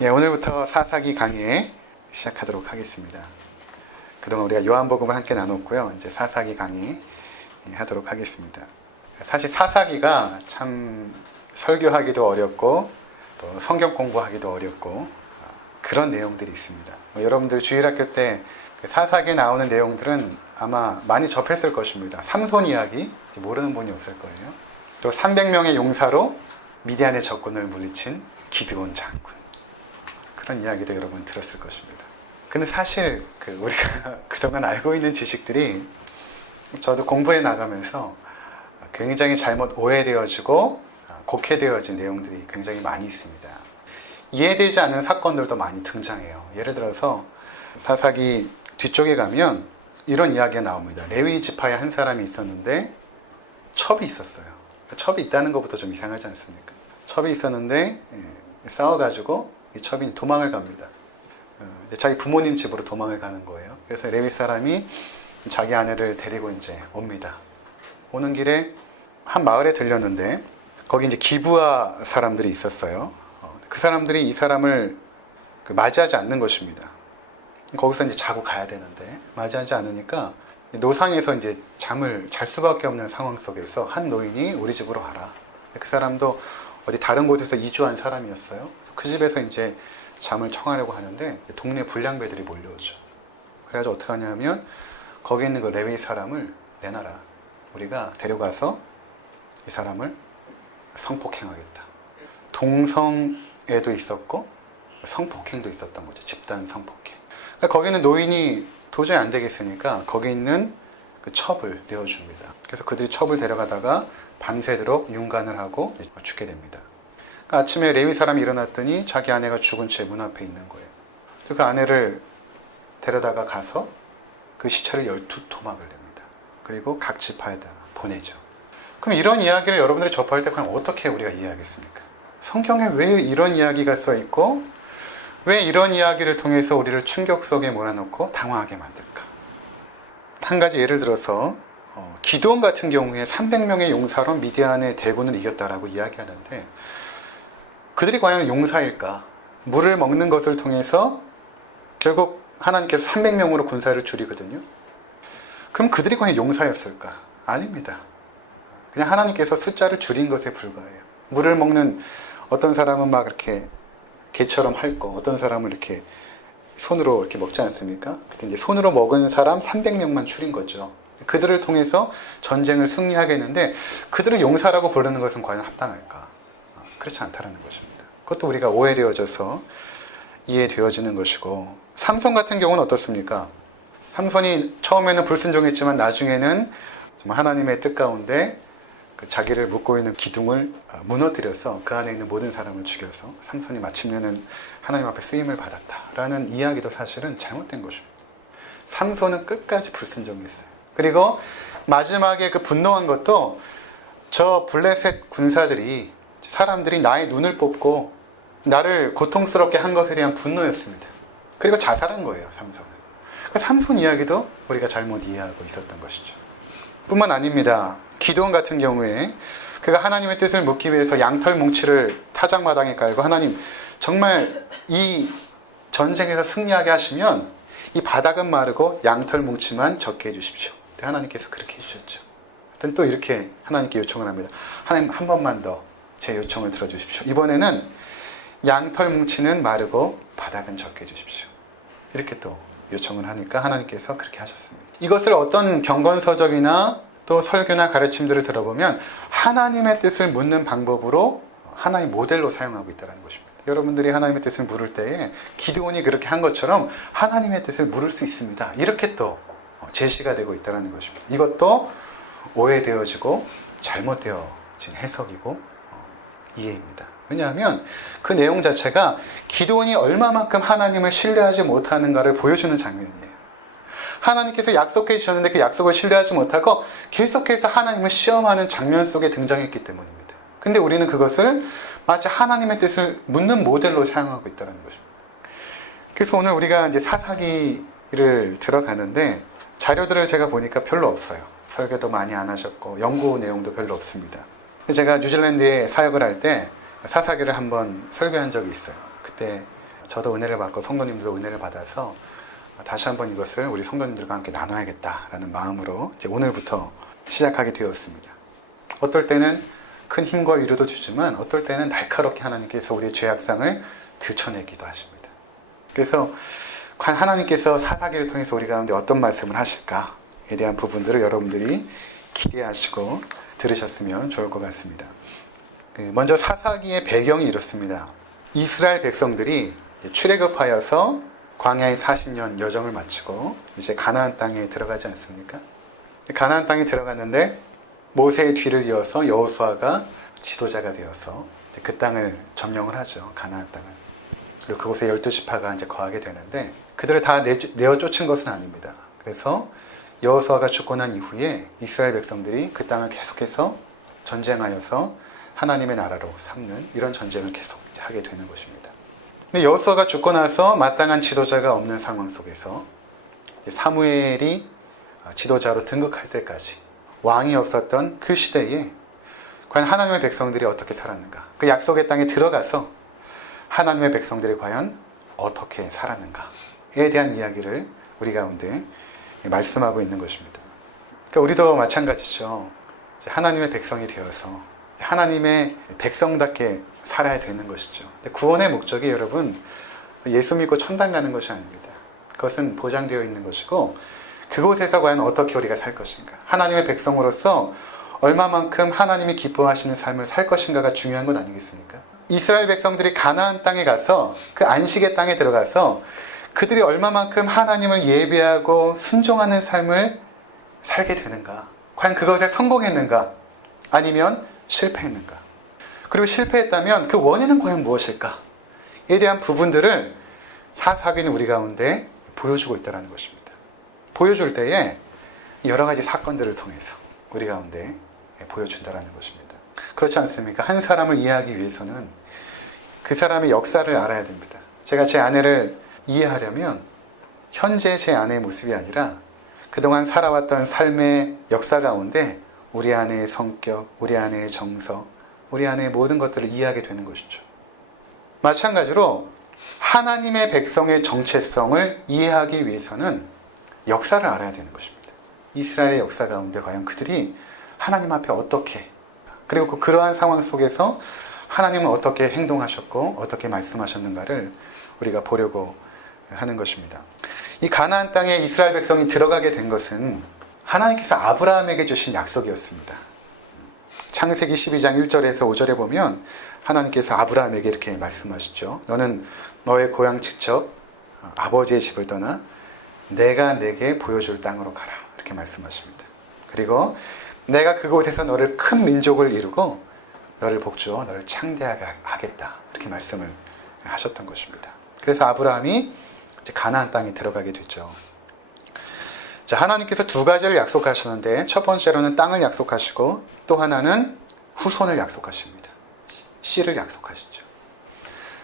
예, 오늘부터 사사기 강의 시작하도록 하겠습니다. 그동안 우리가 요한복음을 함께 나눴고요. 이제 사사기 강의 하도록 하겠습니다. 사실 사사기가 참 설교하기도 어렵고 또 성경 공부하기도 어렵고 그런 내용들이 있습니다. 여러분들 주일학교 때 사사기에 나오는 내용들은 아마 많이 접했을 것입니다. 삼손 이야기 모르는 분이 없을 거예요. 또 300명의 용사로 미디안의 적군을 물리친 기드온 장군, 그런 이야기도 여러분 들었을 것입니다. 근데 사실 우리가 그동안 알고 있는 지식들이 저도 공부해 나가면서 굉장히 잘못 오해되어지고 곡해되어진 내용들이 굉장히 많이 있습니다. 이해되지 않는 사건들도 많이 등장해요. 예를 들어서 사사기 뒤쪽에 가면 이런 이야기가 나옵니다. 레위 지파에 한 사람이 있었는데 첩이 있었어요. 첩이 있다는 것부터 좀 이상하지 않습니까? 첩이 있었는데 싸워가지고 이 첩이 도망을 갑니다. 자기 부모님 집으로 도망을 가는 거예요. 그래서 레위 사람이 자기 아내를 데리고 이제 옵니다. 오는 길에 한 마을에 들렸는데 거기 이제 기브아 사람들이 있었어요. 그 사람들이 이 사람을 맞이하지 않는 것입니다. 거기서 이제 자고 가야 되는데 맞이하지 않으니까 노상에서 이제 잠을 잘 수밖에 없는 상황 속에서 한 노인이 우리 집으로 와라. 그 사람도 어디 다른 곳에서 이주한 사람이었어요. 그 집에서 이제 잠을 청하려고 하는데 동네 불량배들이 몰려오죠. 그래가지고 어떻게 하냐면 거기 있는 그 레위 사람을 내놔라. 우리가 데려가서 이 사람을 성폭행하겠다. 동성애도 있었고 성폭행도 있었던 거죠. 집단 성폭행. 그러니까 거기는 노인이 도저히 안 되겠으니까 거기 있는 그 첩을 내어줍니다. 그래서 그들이 첩을 데려가다가 밤새도록 윤관을 하고 죽게 됩니다. 그러니까 아침에 레위 사람이 일어났더니 자기 아내가 죽은 채 문 앞에 있는 거예요. 그 아내를 데려다가 가서 그 시체를 12토막을 냅니다. 그리고 각 지파에다 보내죠. 그럼 이런 이야기를 여러분들이 접할 때 그럼 어떻게 우리가 이해하겠습니까? 성경에 왜 이런 이야기가 써 있고 왜 이런 이야기를 통해서 우리를 충격 속에 몰아넣고 당황하게 만들까? 한 가지 예를 들어서 기드온 같은 경우에 300명의 용사로 미디안의 대군을 이겼다라고 이야기하는데 그들이 과연 용사일까? 물을 먹는 것을 통해서 결국 하나님께서 300명으로 군사를 줄이거든요. 그럼 그들이 과연 용사였을까? 아닙니다. 그냥 하나님께서 숫자를 줄인 것에 불과해요. 물을 먹는 어떤 사람은 막 이렇게 개처럼 핥고 어떤 사람을 이렇게 손으로 이렇게 먹지 않습니까? 그때 이제 손으로 먹은 사람 300명만 줄인 거죠. 그들을 통해서 전쟁을 승리하겠는데 그들을 용사라고 부르는 것은 과연 합당할까? 그렇지 않다는 것입니다. 그것도 우리가 오해되어져서 이해되어지는 것이고, 삼손 같은 경우는 어떻습니까? 삼손이 처음에는 불순종했지만 나중에는 정말 하나님의 뜻 가운데 자기를 묶고 있는 기둥을 무너뜨려서 그 안에 있는 모든 사람을 죽여서 삼손이 마침내는 하나님 앞에 쓰임을 받았다라는 이야기도 사실은 잘못된 것입니다. 삼손은 끝까지 불순종했어요. 그리고 마지막에 그 분노한 것도 저 블레셋 군사들이 사람들이 나의 눈을 뽑고 나를 고통스럽게 한 것에 대한 분노였습니다. 그리고 자살한 거예요, 삼손은. 그러니까 삼손 이야기도 우리가 잘못 이해하고 있었던 것이죠. 뿐만 아닙니다. 기드온 같은 경우에 그가 하나님의 뜻을 묻기 위해서 양털 뭉치를 타작마당에 깔고 하나님 정말 이 전쟁에서 승리하게 하시면 이 바닥은 마르고 양털 뭉치만 적게 해주십시오. 하나님께서 그렇게 해주셨죠. 하여튼 또 이렇게 하나님께 요청을 합니다. 하나님 한 번만 더 제 요청을 들어주십시오. 이번에는 양털 뭉치는 마르고 바닥은 적게 해주십시오. 이렇게 또 요청을 하니까 하나님께서 그렇게 하셨습니다. 이것을 어떤 경건서적이나 또 설교나 가르침들을 들어보면 하나님의 뜻을 묻는 방법으로 하나의 모델로 사용하고 있다는 것입니다. 여러분들이 하나님의 뜻을 물을 때에 기드온이 그렇게 한 것처럼 하나님의 뜻을 물을 수 있습니다. 이렇게 또 제시가 되고 있다는 것입니다. 이것도 오해되어지고 잘못되어진 해석이고 이해입니다. 왜냐하면 그 내용 자체가 기드온이 얼마만큼 하나님을 신뢰하지 못하는가를 보여주는 장면이에요. 하나님께서 약속해 주셨는데 그 약속을 신뢰하지 못하고 계속해서 하나님을 시험하는 장면 속에 등장했기 때문입니다. 근데 우리는 그것을 마치 하나님의 뜻을 묻는 모델로 사용하고 있다는 것입니다. 그래서 오늘 우리가 이제 사사기를 들어가는데 자료들을 제가 보니까 별로 없어요. 설교도 많이 안 하셨고 연구 내용도 별로 없습니다. 제가 뉴질랜드에 사역을 할 때 사사기를 한번 설교한 적이 있어요. 그때 저도 은혜를 받고 성도님들도 은혜를 받아서 다시 한번 이것을 우리 성도님들과 함께 나눠야겠다라는 마음으로 이제 오늘부터 시작하게 되었습니다. 어떨 때는 큰 힘과 위로도 주지만 어떨 때는 날카롭게 하나님께서 우리의 죄악상을 들춰내기도 하십니다. 그래서 과연 하나님께서 사사기를 통해서 우리 가운데 어떤 말씀을 하실까에 대한 부분들을 여러분들이 기대하시고 들으셨으면 좋을 것 같습니다. 먼저 사사기의 배경이 이렇습니다. 이스라엘 백성들이 출애굽하여서 광야의 40년 여정을 마치고 이제 가나안 땅에 들어가지 않습니까? 가나안 땅에 들어갔는데 모세의 뒤를 이어서 여호수아가 지도자가 되어서 그 땅을 점령을 하죠. 가나안 땅을. 그리고 그곳에 12지파가 이제 거하게 되는데 그들을 다 내어 쫓은 것은 아닙니다. 그래서 여호수아가 죽고 난 이후에 이스라엘 백성들이 그 땅을 계속해서 전쟁하여서 하나님의 나라로 삼는 이런 전쟁을 계속 하게 되는 것입니다. 근데 여호수아가 죽고 나서 마땅한 지도자가 없는 상황 속에서 사무엘이 지도자로 등극할 때까지 왕이 없었던 그 시대에 과연 하나님의 백성들이 어떻게 살았는가? 그 약속의 땅에 들어가서 하나님의 백성들이 과연 어떻게 살았는가에 대한 이야기를 우리 가운데 말씀하고 있는 것입니다. 그러니까 우리도 마찬가지죠. 하나님의 백성이 되어서 하나님의 백성답게 살아야 되는 것이죠. 구원의 목적이 여러분 예수 믿고 천당 가는 것이 아닙니다. 그것은 보장되어 있는 것이고 그곳에서 과연 어떻게 우리가 살 것인가, 하나님의 백성으로서 얼마만큼 하나님이 기뻐하시는 삶을 살 것인가가 중요한 것 아니겠습니까? 이스라엘 백성들이 가나안 땅에 가서 그 안식의 땅에 들어가서 그들이 얼마만큼 하나님을 예배하고 순종하는 삶을 살게 되는가, 과연 그것에 성공했는가 아니면 실패했는가, 그리고 실패했다면 그 원인은 과연 무엇일까에 대한 부분들을 사사기는 우리 가운데 보여주고 있다는 것입니다. 보여줄 때에 여러 가지 사건들을 통해서 우리 가운데 보여준다는 것입니다. 그렇지 않습니까? 한 사람을 이해하기 위해서는 그 사람의 역사를 알아야 됩니다. 제가 제 아내를 이해하려면 현재 제 아내의 모습이 아니라 그동안 살아왔던 삶의 역사 가운데 우리 아내의 성격, 우리 아내의 정서, 우리 아내의 모든 것들을 이해하게 되는 것이죠. 마찬가지로 하나님의 백성의 정체성을 이해하기 위해서는 역사를 알아야 되는 것입니다. 이스라엘의 역사 가운데 과연 그들이 하나님 앞에 어떻게, 그리고 그러한 상황 속에서 하나님은 어떻게 행동하셨고 어떻게 말씀하셨는가를 우리가 보려고 하는 것입니다. 이 가나안 땅에 이스라엘 백성이 들어가게 된 것은 하나님께서 아브라함에게 주신 약속이었습니다. 창세기 12장 1절에서 5절에 보면 하나님께서 아브라함에게 이렇게 말씀하시죠. 너는 너의 고향 직접 아버지의 집을 떠나 내가 내게 보여줄 땅으로 가라, 이렇게 말씀하십니다. 그리고 내가 그곳에서 너를 큰 민족을 이루고 너를 복주어 너를 창대하게 하겠다, 이렇게 말씀을 하셨던 것입니다. 그래서 아브라함이 이제 가나안 땅에 들어가게 됐죠. 자, 하나님께서 두 가지를 약속하셨는데 첫 번째로는 땅을 약속하시고 또 하나는 후손을 약속하십니다. 씨를 약속하시죠.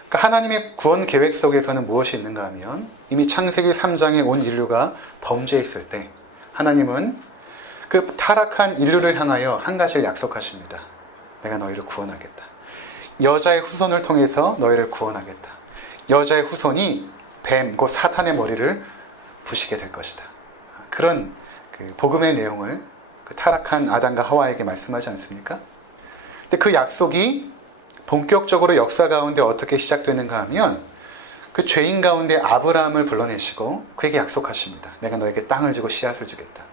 그러니까 하나님의 구원 계획 속에서는 무엇이 있는가 하면 이미 창세기 3장에 온 인류가 범죄했을 때 하나님은 그 타락한 인류를 향하여 한 가지를 약속하십니다. 내가 너희를 구원하겠다. 여자의 후손을 통해서 너희를 구원하겠다. 여자의 후손이 뱀, 곧 사탄의 머리를 부시게 될 것이다. 그런 그 복음의 내용을 그 타락한 아담과 하와에게 말씀하지 않습니까? 근데 그 약속이 본격적으로 역사 가운데 어떻게 시작되는가 하면 그 죄인 가운데 아브라함을 불러내시고 그에게 약속하십니다. 내가 너에게 땅을 주고 씨앗을 주겠다.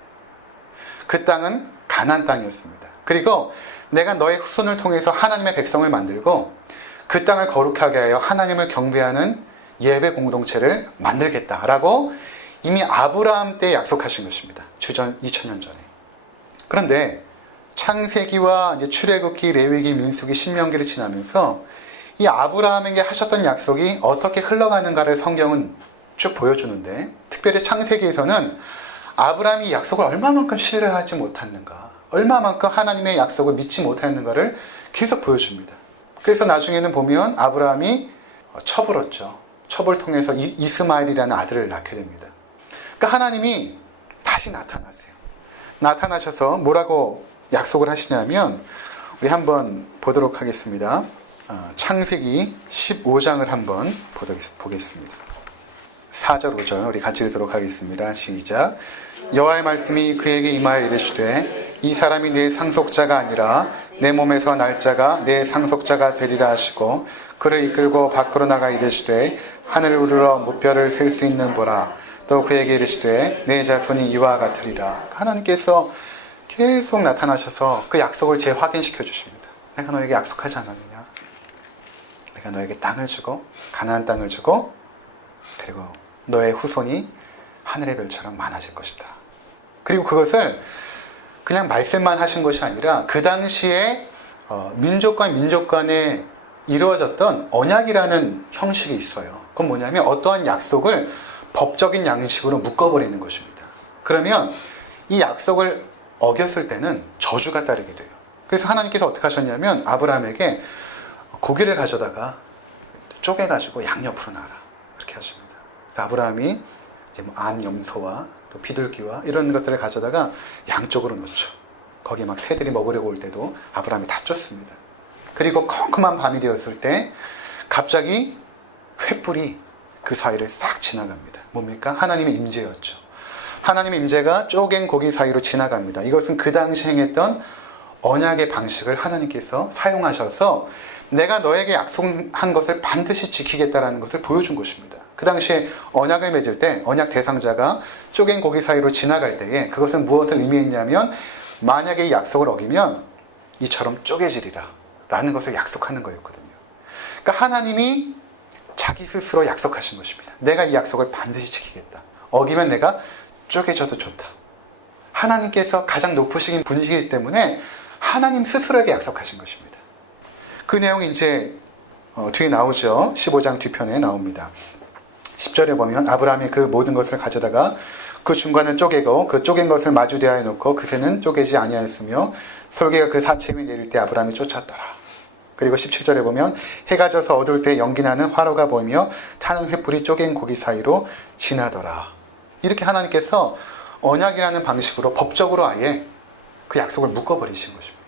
그 땅은 가나안 땅이었습니다. 그리고 내가 너의 후손을 통해서 하나님의 백성을 만들고 그 땅을 거룩하게 하여 하나님을 경배하는 예배 공동체를 만들겠다라고 이미 아브라함 때 약속하신 것입니다. 주전 2000년 전에. 그런데 창세기와 이제 출애굽기, 레위기, 민수기, 신명기를 지나면서 이 아브라함에게 하셨던 약속이 어떻게 흘러가는가를 성경은 쭉 보여주는데, 특별히 창세기에서는 아브라함이 약속을 얼마만큼 신뢰하지 못했는가, 얼마만큼 하나님의 약속을 믿지 못했는가를 계속 보여줍니다. 그래서 나중에는 보면 아브라함이 첩을 얻죠. 첩을 통해서 이스마엘이라는 아들을 낳게 됩니다. 그러니까 하나님이 다시 나타나세요. 나타나셔서 뭐라고 약속을 하시냐면 우리 한번 보도록 하겠습니다. 창세기 15장을 한번 보겠습니다. 4절 5절 우리 같이 읽도록 하겠습니다. 시작. 여호와의 말씀이 그에게 임하여 이르시되 이 사람이 내 상속자가 아니라 내 몸에서 날 자가 내 상속자가 되리라 하시고 그를 이끌고 밖으로 나가 이르시되 하늘을 우러러 무뼈를 셀 수 있는 보라. 또 그에게 이르시되 내 자손이 이와 같으리라. 하나님께서 계속 나타나셔서 그 약속을 재확인시켜 주십니다. 내가 너에게 약속하지 않았느냐? 내가 너에게 땅을 주고 가나안 땅을 주고 그리고 너의 후손이 하늘의 별처럼 많아질 것이다. 그리고 그것을 그냥 말씀만 하신 것이 아니라 그 당시에 민족과 민족 간에 이루어졌던 언약이라는 형식이 있어요. 그건 뭐냐면 어떠한 약속을 법적인 양식으로 묶어버리는 것입니다. 그러면 이 약속을 어겼을 때는 저주가 따르게 돼요. 그래서 하나님께서 어떻게 하셨냐면 아브라함에게 고기를 가져다가 쪼개가지고 양옆으로 놔라. 그렇게 하십니다. 아브라함이 이제 암 염소와 또 비둘기와 이런 것들을 가져다가 양쪽으로 놓죠. 거기 막 새들이 먹으려고 올 때도 아브라함이 다 쫓습니다. 그리고 컴컴한 밤이 되었을 때 갑자기 횃불이 그 사이를 싹 지나갑니다. 뭡니까? 하나님의 임재였죠. 하나님의 임재가 쪼갠 고기 사이로 지나갑니다. 이것은 그 당시 행했던 언약의 방식을 하나님께서 사용하셔서 내가 너에게 약속한 것을 반드시 지키겠다라는 것을 보여준 것입니다. 그 당시에 언약을 맺을 때 언약 대상자가 쪼갠 고기 사이로 지나갈 때에 그것은 무엇을 의미했냐면 만약에 이 약속을 어기면 이처럼 쪼개지리라 라는 것을 약속하는 거였거든요. 그러니까 하나님이 자기 스스로 약속하신 것입니다. 내가 이 약속을 반드시 지키겠다. 어기면 내가 쪼개져도 좋다. 하나님께서 가장 높으신 분이시기 때문에 하나님 스스로에게 약속하신 것입니다. 그 내용이 이제 뒤에 나오죠. 15장 뒤편에 나옵니다. 10절에 보면 아브라함이 그 모든 것을 가져다가 그 중간을 쪼개고 그 쪼갠 것을 마주 대하여 놓고 그 새는 쪼개지 아니하였으며 솔개가 그 사체 위에 내릴 때 아브라함이 쫓았더라. 그리고 17절에 보면 해가 져서 어두울 때 연기나는 화로가 보이며 타는 횃불이 쪼갠 고기 사이로 지나더라. 이렇게 하나님께서 언약이라는 방식으로 법적으로 아예 그 약속을 묶어버리신 것입니다.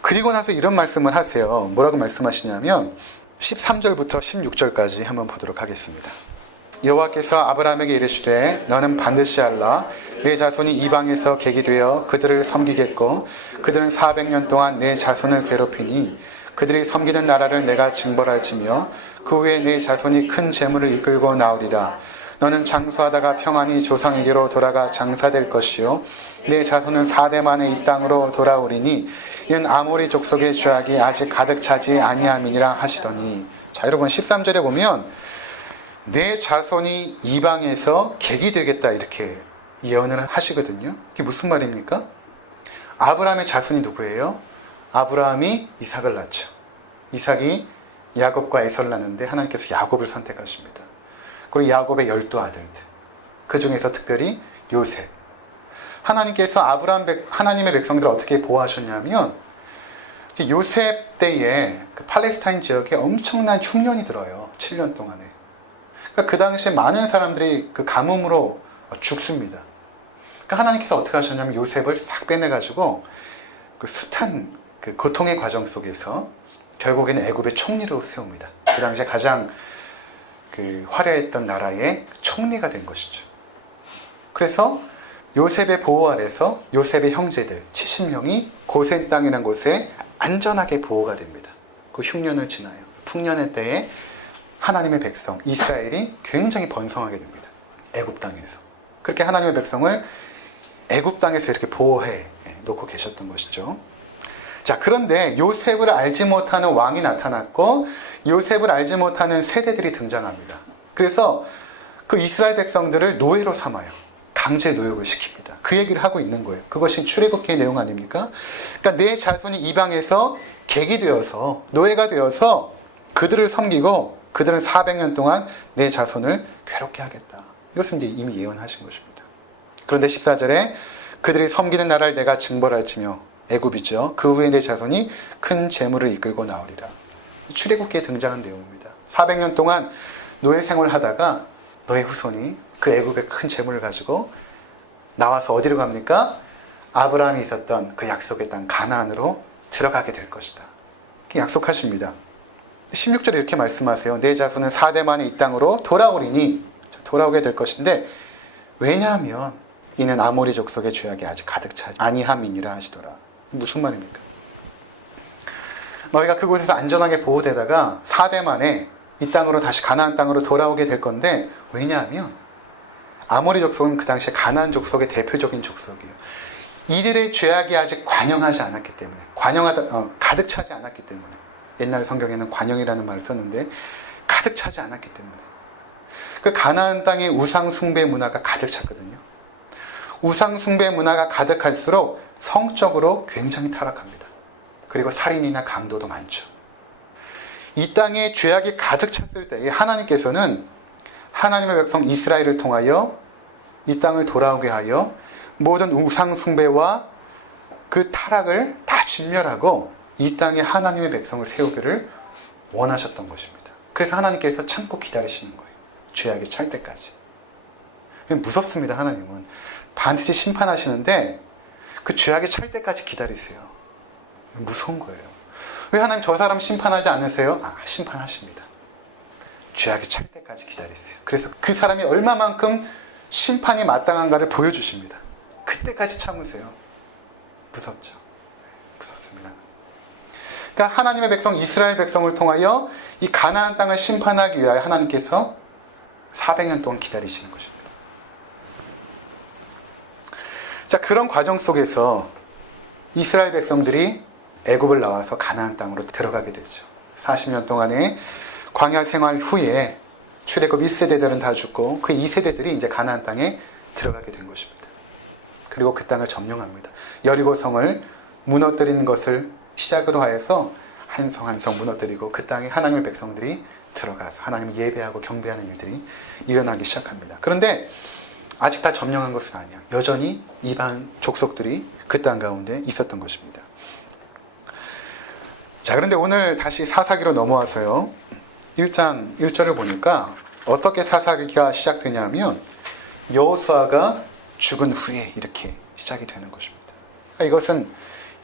그리고 나서 이런 말씀을 하세요. 뭐라고 말씀하시냐면 13절부터 16절까지 한번 보도록 하겠습니다. 여호와께서 아브라함에게 이르시되 너는 반드시 알라. 내 자손이 이방에서 객이 되어 그들을 섬기겠고 그들은 400년 동안 내 자손을 괴롭히니 그들이 섬기는 나라를 내가 징벌할지며 그 후에 내 자손이 큰 재물을 이끌고 나오리라. 너는 장수하다가 평안히 조상에게로 돌아가 장사될 것이요 내 자손은 4대 만에 이 땅으로 돌아오리니 이는 아모리 족속의 죄악이 아직 가득 차지 아니함이니라 하시더니. 자, 여러분 13절에 보면 내 자손이 이방에서 객이 되겠다 이렇게 예언을 하시거든요. 이게 무슨 말입니까? 아브라함의 자손이 누구예요? 아브라함이 이삭을 낳죠. 이삭이 야곱과 에서를 낳는데 하나님께서 야곱을 선택하십니다. 그리고 야곱의 12아들들, 그 중에서 특별히 요셉. 하나님께서 하나님의 백성들을 어떻게 보호하셨냐면 요셉 때에 그 팔레스타인 지역에 엄청난 흉년이 들어요. 7년 동안에. 그러니까 그 당시에 많은 사람들이 그 가뭄으로 죽습니다. 그러니까 하나님께서 어떻게 하셨냐면 요셉을 싹 빼내가지고 그 숱한 그 고통의 과정 속에서 결국에는 애굽의 총리로 세웁니다. 그 당시에 가장 그 화려했던 나라의 총리가 된 것이죠. 그래서 요셉의 보호 아래서 요셉의 형제들 70명이 고센 땅이라는 곳에 안전하게 보호가 됩니다. 그 흉년을 지나요. 풍년의 때에 하나님의 백성 이스라엘이 굉장히 번성하게 됩니다. 애굽 땅에서. 그렇게 하나님의 백성을 애굽 땅에서 이렇게 보호해 놓고 계셨던 것이죠. 자, 그런데 요셉을 알지 못하는 왕이 나타났고 요셉을 알지 못하는 세대들이 등장합니다. 그래서 그 이스라엘 백성들을 노예로 삼아요. 강제 노역을 시킵니다. 그 얘기를 하고 있는 거예요. 그것이 출애굽기의 내용 아닙니까? 그러니까 내 자손이 이방에서 객이 되어서 노예가 되어서 그들을 섬기고 그들은 400년 동안 내 자손을 괴롭게 하겠다. 이것은 이제 이미 예언하신 것입니다. 그런데 14절에 그들이 섬기는 나라를 내가 징벌할지며 애굽이죠. 그 후에 내 자손이 큰 재물을 이끌고 나오리라. 출애굽기에 등장한 내용입니다. 400년 동안 노예 생활을 하다가 너의 후손이 그 애굽의 큰 재물을 가지고 나와서 어디로 갑니까? 아브라함이 있었던 그 약속의 땅 가나안으로 들어가게 될 것이다. 약속하십니다. 16절에 이렇게 말씀하세요. 내 자손은 4대 만에 이 땅으로 돌아오리니, 돌아오게 될 것인데, 왜냐하면 이는 아모리 족속의 죄악이 아직 가득 차지 아니함이니라 하시더라. 무슨 말입니까? 너희가 그곳에서 안전하게 보호되다가 4대 만에 이 땅으로 다시 가나안 땅으로 돌아오게 될 건데, 왜냐하면 아모리 족속은 그 당시에 가나안 족속의 대표적인 족속이에요. 이들의 죄악이 아직 관영하지 않았기 때문에, 가득 차지 않았기 때문에, 옛날 성경에는 관영이라는 말을 썼는데 가득 차지 않았기 때문에, 그 가나안 땅의 우상 숭배 문화가 가득 찼거든요. 우상 숭배 문화가 가득할수록 성적으로 굉장히 타락합니다. 그리고 살인이나 강도도 많죠. 이 땅에 죄악이 가득 찼을 때에 하나님께서는 하나님의 백성 이스라엘을 통하여 이 땅을 돌아오게 하여 모든 우상 숭배와 그 타락을 다 진멸하고 이 땅에 하나님의 백성을 세우기를 원하셨던 것입니다. 그래서 하나님께서 참고 기다리시는 거예요. 죄악이 찰 때까지. 무섭습니다. 하나님은 반드시 심판하시는데 그 죄악이 찰 때까지 기다리세요. 무서운 거예요. 왜 하나님 저 사람 심판하지 않으세요? 심판하십니다. 죄악이 찰 때까지 기다리세요. 그래서 그 사람이 얼마만큼 심판이 마땅한가를 보여주십니다. 그때까지 참으세요. 무섭죠. 무섭습니다. 그러니까 하나님의 백성 이스라엘 백성을 통하여 이 가나안 땅을 심판하기 위하여 하나님께서 400년 동안 기다리시는 것입니다. 자, 그런 과정 속에서 이스라엘 백성들이 애굽을 나와서 가나안 땅으로 들어가게 되죠. 40년 동안의 광야 생활 후에 출애굽 1세대들은 다 죽고 그 2세대들이 이제 가나안 땅에 들어가게 된 것입니다. 그리고 그 땅을 점령합니다. 여리고 성을 무너뜨리는 것을 시작으로 하여서 한 성 한 성 무너뜨리고 그 땅에 하나님의 백성들이 들어가서 하나님을 예배하고 경배하는 일들이 일어나기 시작합니다. 그런데 아직 다 점령한 것은 아니야. 여전히 이방 족속들이 그 땅 가운데 있었던 것입니다. 자, 그런데 오늘 다시 사사기로 넘어와서요. 1장 1절을 보니까 어떻게 사사기가 시작되냐면 여호수아가 죽은 후에 이렇게 시작이 되는 것입니다. 그러니까 이것은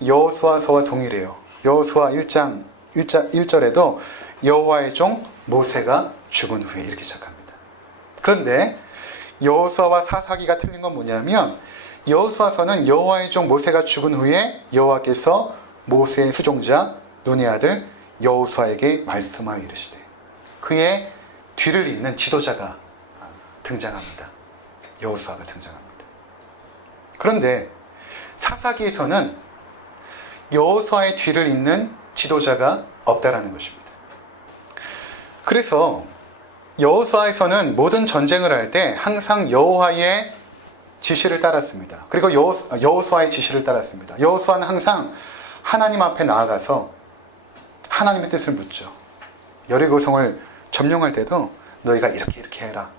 여호수아서와 동일해요. 여호수아 1장 1절에도 여호와의 종 모세가 죽은 후에 이렇게 시작합니다. 그런데 여호수아와 사사기가 틀린 건 뭐냐면 여호수아서는 여호와의 종 모세가 죽은 후에 여호와께서 모세의 수종자 눈의 아들 여호수아에게 말씀하여 이르시되 그의 뒤를 잇는 지도자가 등장합니다. 여호수아가 등장합니다. 그런데 사사기에서는 여호수아의 뒤를 잇는 지도자가 없다라는 것입니다. 그래서 여호수아에서는 모든 전쟁을 할 때 항상 여호와의 지시를 따랐습니다. 그리고 여호수아의 지시를 따랐습니다. 여호수아는 항상 하나님 앞에 나아가서 하나님의 뜻을 묻죠. 여리고성을 점령할 때도 너희가 이렇게 해라.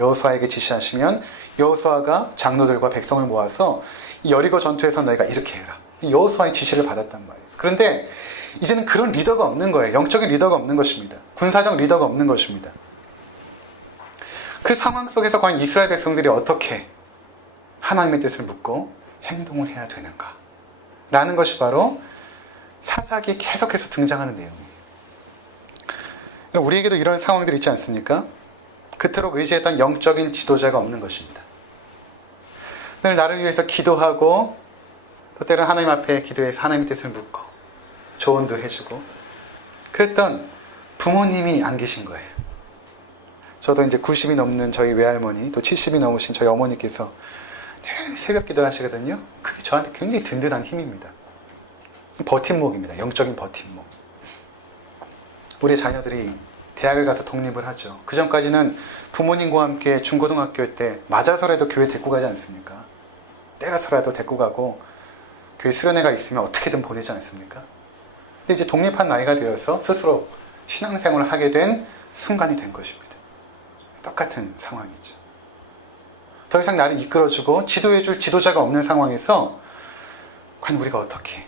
여호수아에게 지시하시면 여호수아가 장로들과 백성을 모아서 여리고 전투에서 너희가 이렇게 해라. 여호수아의 지시를 받았단 말이에요. 그런데 이제는 그런 리더가 없는 거예요. 영적인 리더가 없는 것입니다. 군사적 리더가 없는 것입니다. 그 상황 속에서 과연 이스라엘 백성들이 어떻게 하나님의 뜻을 묻고 행동을 해야 되는가? 라는 것이 바로 사사기에 계속해서 등장하는 내용이에요. 우리에게도 이런 상황들이 있지 않습니까? 그토록 의지했던 영적인 지도자가 없는 것입니다. 늘 나를 위해서 기도하고 또 때로는 하나님 앞에 기도해서 하나님의 뜻을 묻고 조언도 해주고 그랬던 부모님이 안 계신 거예요. 저도 이제 90이 넘는 저희 외할머니 또 70이 넘으신 저희 어머니께서 늘 새벽 기도하시거든요. 그게 저한테 굉장히 든든한 힘입니다. 버팀목입니다. 영적인 버팀목. 우리 자녀들이 대학을 가서 독립을 하죠. 그 전까지는 부모님과 함께 중고등학교 때 맞아서라도 교회 데리고 가지 않습니까? 때려서라도 데리고 가고 교회 수련회가 있으면 어떻게든 보내지 않습니까? 근데 이제 독립한 나이가 되어서 스스로 신앙생활을 하게 된 순간이 된 것입니다. 똑같은 상황이죠. 더 이상 나를 이끌어주고 지도해줄 지도자가 없는 상황에서 과연 우리가 어떻게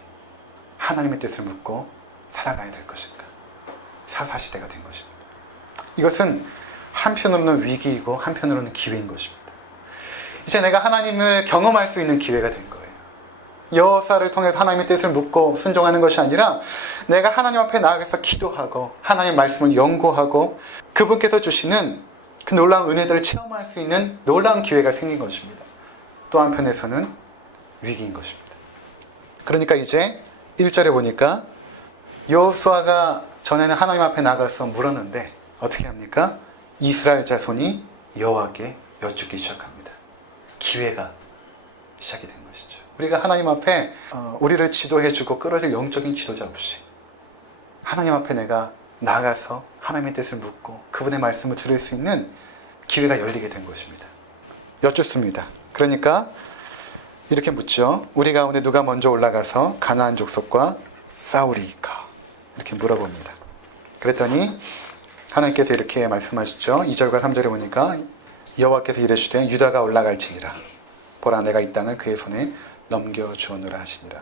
하나님의 뜻을 묻고 살아가야 될 것인가? 사사시대가 된 것입니다. 이것은 한편으로는 위기이고 한편으로는 기회인 것입니다. 이제 내가 하나님을 경험할 수 있는 기회가 된 거예요. 여호사를 통해서 하나님의 뜻을 묻고 순종하는 것이 아니라 내가 하나님 앞에 나아가서 기도하고 하나님 말씀을 연구하고 그분께서 주시는 그 놀라운 은혜들을 체험할 수 있는 놀라운 기회가 생긴 것입니다. 또 한편에서는 위기인 것입니다. 그러니까 이제 1절에 보니까 여호수아가 전에는 하나님 앞에 나가서 물었는데 어떻게 합니까? 이스라엘 자손이 여호와께 여쭙기 시작합니다. 기회가 시작이 된 것이죠. 우리가 하나님 앞에 우리를 지도해주고 끌어줄 영적인 지도자 없이 하나님 앞에 내가 나가서 하나님의 뜻을 묻고 그분의 말씀을 들을 수 있는 기회가 열리게 된 것입니다. 여쭙습니다. 그러니까 이렇게 묻죠. 우리 가운데 누가 먼저 올라가서 가나안 족속과 싸우리까? 이렇게 물어봅니다. 그랬더니 하나님께서 이렇게 말씀하시죠. 2절과 3절에 보니까 여호와께서 이르시되 유다가 올라갈지니라. 보라 내가 이 땅을 그의 손에 넘겨주었노라 하시니라.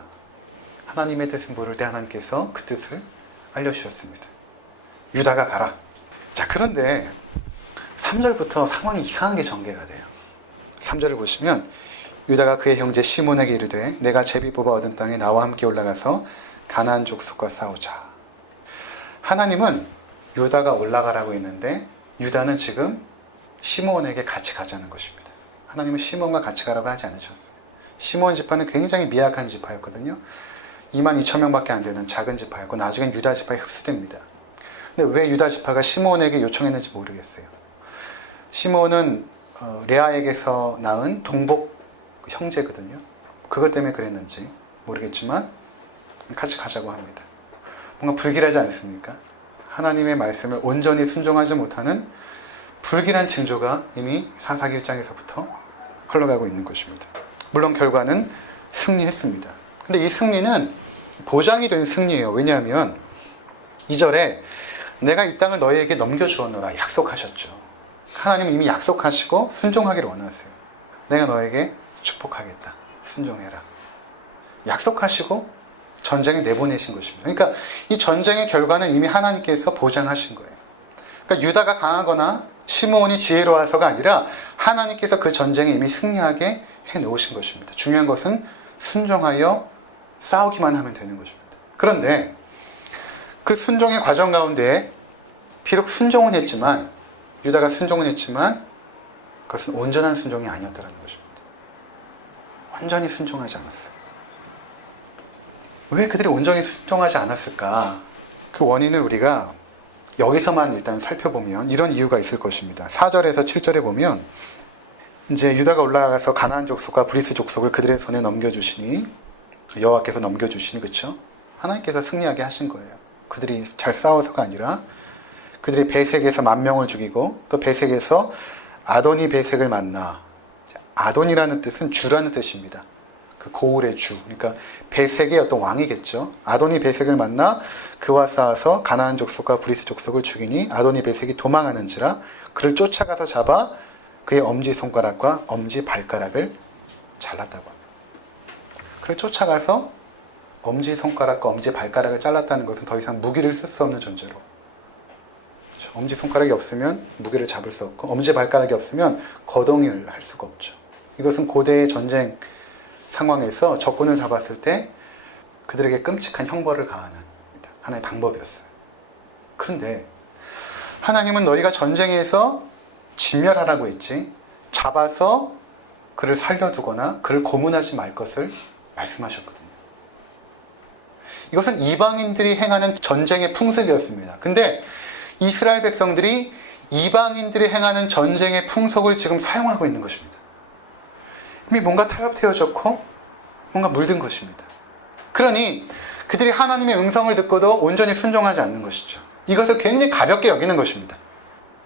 하나님의 뜻을 물을 때 하나님께서 그 뜻을 알려주셨습니다. 유다가 가라. 자, 그런데 3절부터 상황이 이상하게 전개가 돼요. 3절을 보시면 유다가 그의 형제 시몬에게 이르되 내가 제비 뽑아 얻은 땅에 나와 함께 올라가서 가나안 족속과 싸우자. 하나님은 유다가 올라가라고 했는데 유다는 지금 시몬에게 같이 가자는 것입니다. 하나님은 시몬과 같이 가라고 하지 않으셨어요. 시몬 지파는 굉장히 미약한 지파였거든요. 22,000명밖에 안 되는 작은 지파였고 나중엔 유다 지파에 흡수됩니다. 근데 왜 유다 지파가 시몬에게 요청했는지 모르겠어요. 시몬은 레아에게서 낳은 동복 형제거든요. 그것 때문에 그랬는지 모르겠지만 같이 가자고 합니다. 뭔가 불길하지 않습니까? 하나님의 말씀을 온전히 순종하지 못하는 불길한 징조가 이미 사사기 1장에서부터 흘러가고 있는 것입니다. 물론 결과는 승리했습니다. 근데 이 승리는 보장이 된 승리예요. 왜냐하면 2절에 내가 이 땅을 너희에게 넘겨주었노라 약속하셨죠. 하나님은 이미 약속하시고 순종하기를 원하세요. 내가 너에게 축복하겠다. 순종해라. 약속하시고 전쟁에 내보내신 것입니다. 그러니까 이 전쟁의 결과는 이미 하나님께서 보장하신 거예요. 그러니까 유다가 강하거나 시므온이 지혜로워서가 아니라 하나님께서 그 전쟁에 이미 승리하게 해놓으신 것입니다. 중요한 것은 순종하여 싸우기만 하면 되는 것입니다. 그런데 그 순종의 과정 가운데 비록 순종은 했지만 유다가 순종은 했지만 그것은 온전한 순종이 아니었다는 것입니다. 완전히 순종하지 않았어요. 왜 그들이 온전히 순종하지 않았을까? 그 원인을 우리가 여기서만 일단 살펴보면 이런 이유가 있을 것입니다. 4절에서 7절에 보면 이제 유다가 올라가서 가나안 족속과 브리스 족속을 그들의 손에 넘겨주시니 여호와께서 넘겨주시니 그렇죠? 하나님께서 승리하게 하신 거예요. 그들이 잘 싸워서가 아니라 그들이 베색에서 10,000명을 죽이고 또 베색에서 아도니 베색을 만나. 아돈이라는 뜻은 주라는 뜻입니다. 그 고울의 주. 그러니까 베색의 어떤 왕이겠죠. 아도니 베색을 만나 그와 싸워서 가나안 족속과 브리스 족속을 죽이니 아도니 베색이 도망하는지라 그를 쫓아가서 잡아 그의 엄지손가락과 엄지발가락을 잘랐다고 합니다. 그를 쫓아가서 엄지손가락과 엄지발가락을 잘랐다는 것은 더 이상 무기를 쓸 수 없는 존재로. 그렇죠? 엄지손가락이 없으면 무기를 잡을 수 없고 엄지발가락이 없으면 거동을 할 수가 없죠. 이것은 고대의 전쟁 상황에서 적군을 잡았을 때 그들에게 끔찍한 형벌을 가하는 하나의 방법이었어요. 그런데 하나님은 너희가 전쟁에서 진멸하라고 했지 잡아서 그를 살려두거나 그를 고문하지 말 것을 말씀하셨거든요. 이것은 이방인들이 행하는 전쟁의 풍습이었습니다. 근데 이스라엘 백성들이 이방인들이 행하는 전쟁의 풍속을 지금 사용하고 있는 것입니다. 이미 뭔가 타협되어졌고 뭔가 물든 것입니다. 그러니 그들이 하나님의 음성을 듣고도 온전히 순종하지 않는 것이죠. 이것을 굉장히 가볍게 여기는 것입니다.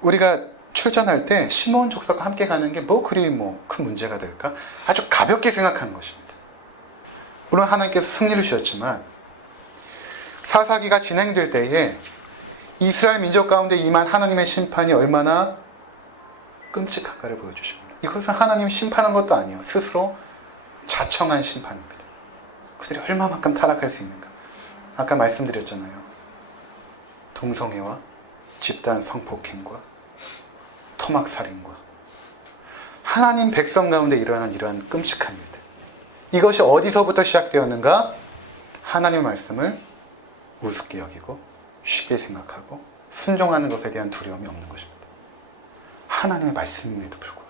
우리가 출전할 때 시므온 족속과 함께 가는 게 그리 큰 문제가 될까? 아주 가볍게 생각하는 것입니다. 물론 하나님께서 승리를 주셨지만 사사기가 진행될 때에 이스라엘 민족 가운데 임한 하나님의 심판이 얼마나 끔찍한가를 보여주십니다. 이것은 하나님이 심판한 것도 아니에요. 스스로 자청한 심판입니다. 그들이 얼마만큼 타락할 수 있는가. 아까 말씀드렸잖아요. 동성애와 집단 성폭행과 토막살인과 하나님 백성 가운데 일어난 이러한 끔찍한 일들. 이것이 어디서부터 시작되었는가? 하나님의 말씀을 우습게 여기고 쉽게 생각하고 순종하는 것에 대한 두려움이 없는 것입니다. 하나님의 말씀임에도 불구하고.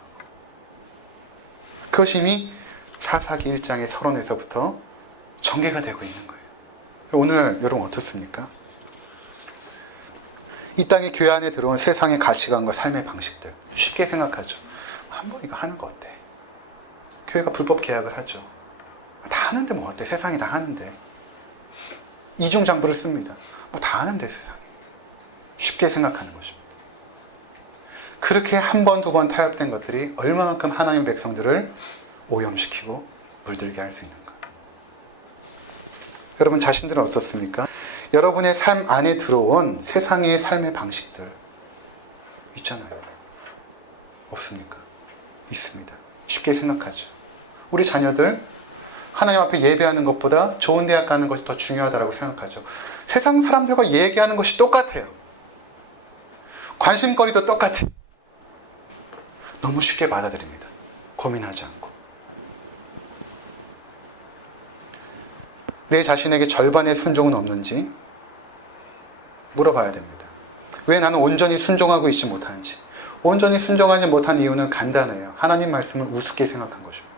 그것이 이미 사사기 1장의 서론에서부터 전개가 되고 있는 거예요. 오늘 여러분 어떻습니까? 이 땅의 교회 안에 들어온 세상의 가치관과 삶의 방식들 쉽게 생각하죠. 한번 이거 하는 거 어때? 교회가 불법 계약을 하죠. 다 하는데 뭐 어때? 세상이 다 하는데. 이중장부를 씁니다. 뭐 다 하는데 세상에. 쉽게 생각하는 것입니다. 그렇게 한 번, 두 번 타협된 것들이 얼마만큼 하나님 백성들을 오염시키고 물들게 할 수 있는가. 여러분 자신들은 어떻습니까? 여러분의 삶 안에 들어온 세상의 삶의 방식들 있잖아요. 없습니까? 있습니다. 쉽게 생각하죠. 우리 자녀들 하나님 앞에 예배하는 것보다 좋은 대학 가는 것이 더 중요하다고 생각하죠. 세상 사람들과 얘기하는 것이 똑같아요. 관심거리도 똑같아요. 너무 쉽게 받아들입니다. 고민하지 않고. 내 자신에게 절반의 순종은 없는지 물어봐야 됩니다. 왜 나는 온전히 순종하고 있지 못하는지. 온전히 순종하지 못한 이유는 간단해요. 하나님 말씀을 우습게 생각한 것입니다.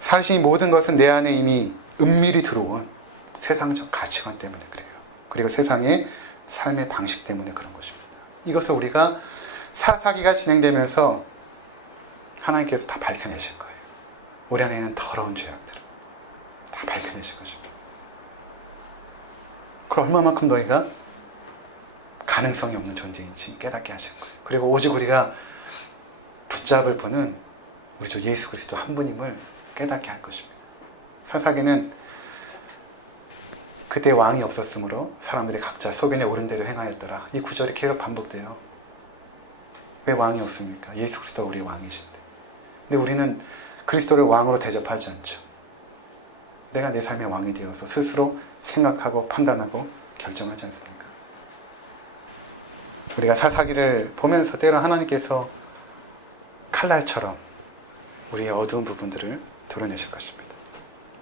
사실 이 모든 것은 내 안에 이미 은밀히 들어온 세상적 가치관 때문에 그래요. 그리고 세상의 삶의 방식 때문에 그런 것입니다. 이것을 우리가 사사기가 진행되면서 하나님께서 다 밝혀내실 거예요. 우리 안에 있는 더러운 죄악들을 다 밝혀내실 것입니다. 그럼 얼마만큼 너희가 가능성이 없는 존재인지 깨닫게 하실 거예요. 그리고 오직 우리가 붙잡을 분은 우리 주 예수 그리스도 한 분임을 깨닫게 할 것입니다. 사사기는 그때 왕이 없었으므로 사람들이 각자 소견에 옳은 대로 행하였더라. 이 구절이 계속 반복돼요. 왜 왕이 없습니까? 예수 그리스도가 우리 왕이신데. 근데 우리는 그리스도를 왕으로 대접하지 않죠. 내가 내 삶의 왕이 되어서 스스로 생각하고 판단하고 결정하지 않습니까? 우리가 사사기를 보면서 때로 하나님께서 칼날처럼 우리의 어두운 부분들을 드러내실 것입니다.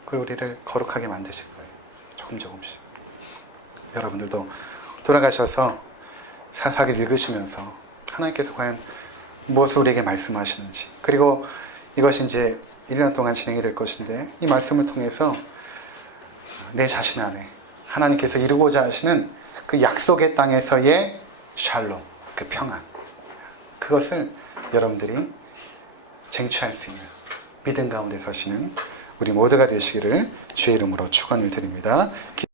그리고 우리를 거룩하게 만드실 거예요. 조금씩. 여러분들도 돌아가셔서 사사기를 읽으시면서 하나님께서 과연 무엇을 우리에게 말씀하시는지, 그리고 이것이 이제 1년 동안 진행이 될 것인데 이 말씀을 통해서 내 자신 안에 하나님께서 이루고자 하시는 그 약속의 땅에서의 샬롬, 그 평안, 그것을 여러분들이 쟁취할 수 있는 믿음 가운데 서시는 우리 모두가 되시기를 주의 이름으로 축원을 드립니다.